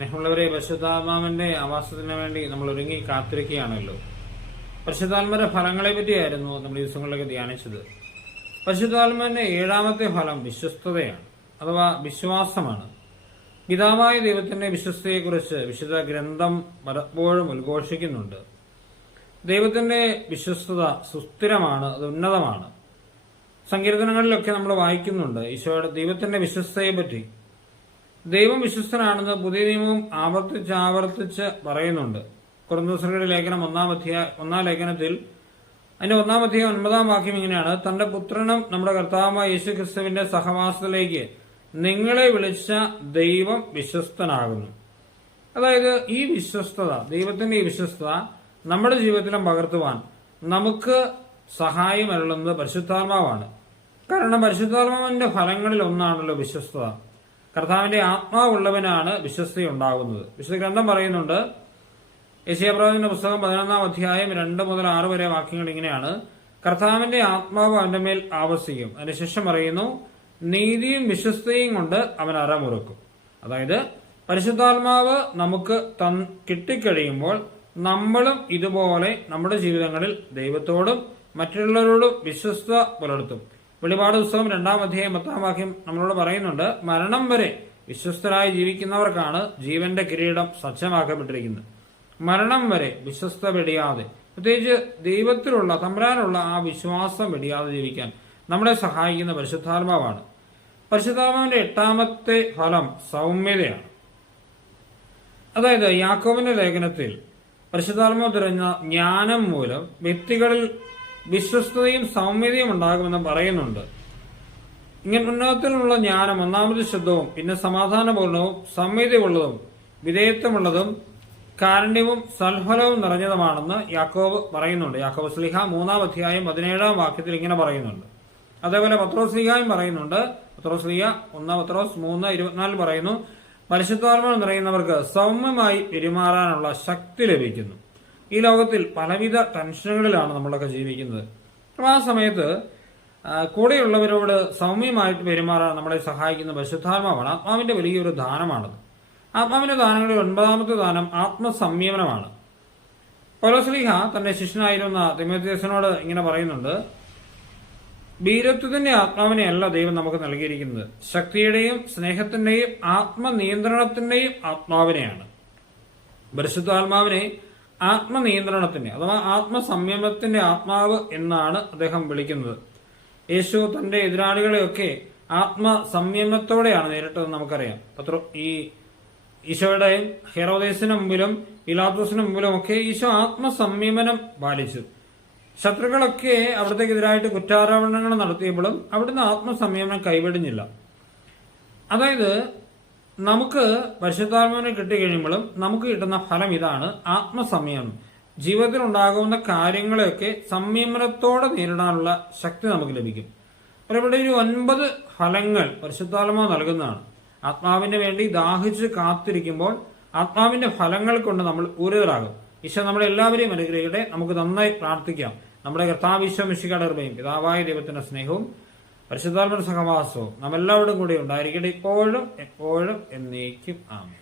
സ്നേഹമുള്ളവരെ, പരിശുദ്ധാത്മാവിന്റെ ആവാസത്തിന് വേണ്ടി നമ്മൾ ഒരുങ്ങി കാത്തിരിക്കുകയാണല്ലോ. പരിശുദ്ധാത്മാവിന്റെ ഫലങ്ങളെ പറ്റിയായിരുന്നു നമ്മൾ ഈ ദിവസങ്ങളിലൊക്കെ ധ്യാനിച്ചത്. പരിശുദ്ധാത്മാവിന്റെ 7ാമത്തെ ഫലം വിശ്വസ്തതയാണ്, അഥവാ വിശ്വാസമാണ്. പിതാവായ ദൈവത്തിന്റെ വിശ്വസ്തയെക്കുറിച്ച് വിശുദ്ധ ഗ്രന്ഥം പലപ്പോഴും ഉദ്ഘോഷിക്കുന്നുണ്ട്. ദൈവത്തിന്റെ വിശ്വസ്തത സുസ്ഥിരമാണ്, അത് ഉന്നതമാണ്. സങ്കീർത്തനങ്ങളിലൊക്കെ നമ്മൾ വായിക്കുന്നുണ്ട് ഈശോയുടെ ദൈവത്തിന്റെ വിശ്വസ്തയെ പറ്റി. ദൈവം വിശ്വസ്തനാണെന്ന് പുതിയ നിയമവും ആവർത്തിച്ച് പറയുന്നുണ്ട്. കൊരിന്ത്യരുടെ ലേഖനം 1-ാം ലേഖനത്തിൽ അതിന്റെ 1-ാം അധ്യായം 9-ാം വാക്യം ഇങ്ങനെയാണ്: തന്റെ പുത്രനും നമ്മുടെ കർത്താവായ യേശു ക്രിസ്തുവിന്റെ സഹവാസത്തിലേക്ക് നിങ്ങളെ വിളിച്ച ദൈവം വിശ്വസ്തനാകുന്നു. അതായത് ഈ വിശ്വസ്തത, ദൈവത്തിന്റെ ഈ വിശ്വസ്തത നമ്മുടെ ജീവിതത്തിലും പകർത്തുവാൻ നമുക്ക് സഹായം അരുളുന്നത് പരിശുദ്ധാത്മാവാണ്. കാരണം പരിശുദ്ധാത്മാവിന്റെ ഫലങ്ങളിൽ ഒന്നാണല്ലോ വിശ്വസ്തത. കർത്താവിന്റെ ആത്മാവുള്ളവനാണ് വിശ്വസ്തയുണ്ടാകുന്നത്. വിശുദ്ധ ഗ്രന്ഥം പറയുന്നുണ്ട്, യെശയ്യാപ്രവാചകന്റെ പുസ്തകം 11-ാം അധ്യായം 2 മുതൽ 6 വരെ വാക്യങ്ങൾ ഇങ്ങനെയാണ്: കർത്താവിന്റെ ആത്മാവ് അവന്റെ മേൽ ആവസിക്കും. അതിനുശേഷം പറയുന്നു, നീതിയും വിശ്വസ്തയും കൊണ്ട് അവൻ അരമുറുക്കും. അതായത് പരിശുദ്ധാത്മാവ് നമുക്ക് കിട്ടിക്കഴിയുമ്പോൾ നമ്മളും ഇതുപോലെ നമ്മുടെ ജീവിതങ്ങളിൽ ദൈവത്തോടും മറ്റുള്ളവരോടും വിശ്വസ്ത പുലർത്തും. വെളിപാട് പുസ്തകം 2-ാം അധ്യായം 10-ാം വാക്യം നമ്മളോട് പറയുന്നുണ്ട്, മരണം വരെ വിശ്വസ്തരായി ജീവിക്കുന്നവർക്കാണ് ജീവന്റെ കിരീടം സജ്ജമാക്കപ്പെട്ടിരിക്കുന്നത്. മരണം വരെ വിശ്വസ്ത വെടിയാതെ, പ്രത്യേകിച്ച് ദൈവത്തിലുള്ള തമ്പുരാനുള്ള ആ വിശ്വാസം വെടിയാതെ ജീവിക്കാൻ നമ്മളെ സഹായിക്കുന്ന പരിശുദ്ധാത്മാവാണ്. പരിശുദ്ധാത്മാവിന്റെ 8ാമത്തെ ഫലം സൗമ്യതയാണ്. അതായത് യാക്കോബിന്റെ ലേഖനത്തിൽ പരിശുദ്ധാത്മാവ് തിരഞ്ഞ ജ്ഞാനം മൂലം വ്യക്തികളിൽ വിശ്വസ്തതയും സൗമ്യതയും ഉണ്ടാകുമെന്ന് പറയുന്നുണ്ട്. ഇങ്ങനെ ഉന്നതത്തിലുള്ള ജ്ഞാനം 1ാമത് ശുദ്ധവും, പിന്നെ സമാധാനപൂർണവും, സൗമ്യതയുള്ളതും, വിധേയത്വമുള്ളതും, കാരുണ്യവും സൽഫലവും നിറഞ്ഞതുമാണെന്ന് യാക്കോബ് പറയുന്നുണ്ട്. യാക്കോബ് ശ്ലീഹ 3-ാം അധ്യായം 17-ാം വാക്യത്തിൽ ഇങ്ങനെ പറയുന്നുണ്ട്. അതേപോലെ പത്രോസ് ശ്ലീഹായും പറയുന്നുണ്ട്. പത്രോസ് ശ്ലീഹ 1 പത്രോസ് 3:24 പറയുന്നു, പരിശുദ്ധാത്മാവ് നിറയുന്നവർക്ക് സൗമ്യമായി പെരുമാറാനുള്ള ശക്തി ലഭിക്കുന്നു. ഈ ലോകത്തിൽ പലവിധ ടെൻഷനുകളിലാണ് നമ്മളൊക്കെ ജീവിക്കുന്നത്. അപ്പോൾ ആ സമയത്ത് കൂടെയുള്ളവരോട് സൗമ്യമായിട്ട് പെരുമാറാൻ നമ്മളെ സഹായിക്കുന്ന പരിശുദ്ധാത്മാവാണ്. ആത്മാവിന്റെ വലിയൊരു ദാനമാണത്. ആത്മാവിന്റെ ദാനങ്ങളിൽ 9ാമത്തെ ദാനം ആത്മസംയമനമാണ്. പൗലോസ് ശ്ലീഹ തന്റെ ശിഷ്യനായിരുന്ന തിമോഥെയോസിനോട് ഇങ്ങനെ പറയുന്നുണ്ട്, വീരത്വത്തിന്റെ ആത്മാവിനെയല്ല ദൈവം നമുക്ക് നൽകിയിരിക്കുന്നത്, ശക്തിയുടെയും സ്നേഹത്തിന്റെയും ആത്മനിയന്ത്രണത്തിന്റെയും ആത്മാവിനെയാണ്. പരിശുദ്ധാത്മാവിനെ ആത്മനിയന്ത്രണത്തിന്റെ അഥവാ ആത്മസംയമനത്തിന്റെ ആത്മാവ് എന്നാണ് അദ്ദേഹം വിളിക്കുന്നത്. യേശു തന്റെ എതിരാളികളെയൊക്കെ ആത്മസംയമനത്തോടെയാണ് നേരിട്ടതെന്ന് നമുക്കറിയാം. ഈ ഈശോയുടെയും ഹെറോദേസിന് മുമ്പിലും പിലാത്തോസിന് മുമ്പിലും ഒക്കെ ഈശോ ആത്മസംയമനം പാലിച്ചു. ശത്രുക്കളൊക്കെ അവിടത്തേക്കെതിരായിട്ട് കുറ്റാരോപണങ്ങൾ നടത്തിയപ്പോഴും അവിടുന്ന് ആത്മസംയമനം കൈവിടുന്നില്ല. അതായത് നമുക്ക് പരിശുദ്ധാത്മാവിനെ കിട്ടിക്കഴിയുമ്പോഴും നമുക്ക് കിട്ടുന്ന ഫലം ഇതാണ്, ആത്മസംയമനം. ജീവിതത്തിൽ ഉണ്ടാകുന്ന കാര്യങ്ങളെയൊക്കെ സംയമനത്തോടെ നേരിടാനുള്ള ശക്തി നമുക്ക് ലഭിക്കും. ഇവിടെ ഒരു 9 ഫലങ്ങൾ പരിശുദ്ധാത്മാവ് നൽകുന്നതാണ്. ആത്മാവിന് വേണ്ടി ദാഹിച്ച് കാത്തിരിക്കുമ്പോൾ ആത്മാവിന്റെ ഫലങ്ങൾ കൊണ്ട് നമ്മൾ ഊർജ്ജിതരാകും. ഈശോ നമ്മളെല്ലാവരെയും അനുഗ്രഹിക്കട്ടെ. നമുക്ക് നന്നായി പ്രാർത്ഥിക്കാം. നമ്മുടെ കർത്താവ് ഈശോ മിശിഹായുടെ കൃപയും പിതാവായ ദൈവത്തിന്റെ സ്നേഹവും പരിശുദ്ധാത്മാവിന്റെ സഹവാസവും നമ്മെല്ലാവരും കൂടി ഉണ്ടായിരിക്കട്ടെ, ഇപ്പോഴും എപ്പോഴും എന്നേക്കും. ആമേൻ.